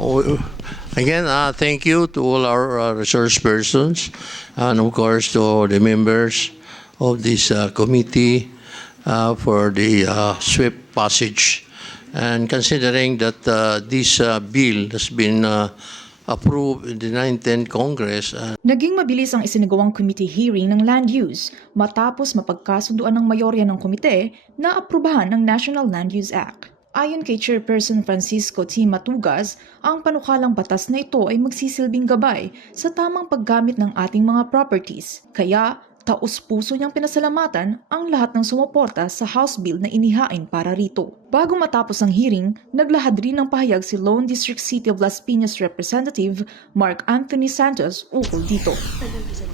Oh, again, thank you to all our resource persons and of course to the members of this committee for the swift passage. And considering that this bill has been approved in the 19th Congress. Naging mabilis ang isinagawang committee hearing ng land use matapos mapagkasunduan ng mayorya ng komite na aprubahan ng National Land Use Act. Ayon kay Chairperson Francisco T. Matugas, ang panukalang batas na ito ay magsisilbing gabay sa tamang paggamit ng ating mga properties. Kaya, taus-puso niyang pinasalamatan ang lahat ng sumuporta sa House Bill na inihain para rito. Bago matapos ang hearing, naglahad rin ng pahayag si Lone District City of Las Piñas Representative Mark Anthony Santos ukol dito.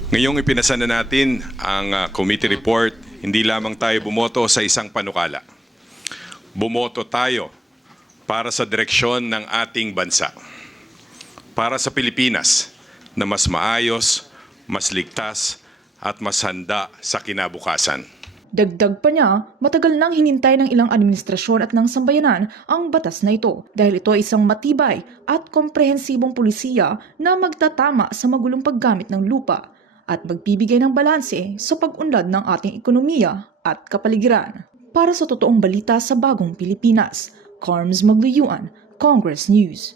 Ngayong ipinasa na natin ang committee report, hindi lamang tayo bumoto sa isang panukala. Bumoto tayo para sa direksyon ng ating bansa. Para sa Pilipinas na mas maayos, mas ligtas, at mas handa sa kinabukasan. Dagdag pa niya, matagal nang hinintay ng ilang administrasyon at ng sambayanan ang batas na ito dahil ito ay isang matibay at komprehensibong pulisiya na magtatama sa magulong paggamit ng lupa at magbibigay ng balanse sa pag-unlad ng ating ekonomiya at kapaligiran. Para sa totoong balita sa bagong Pilipinas, Carms Magluyuan, Congress News.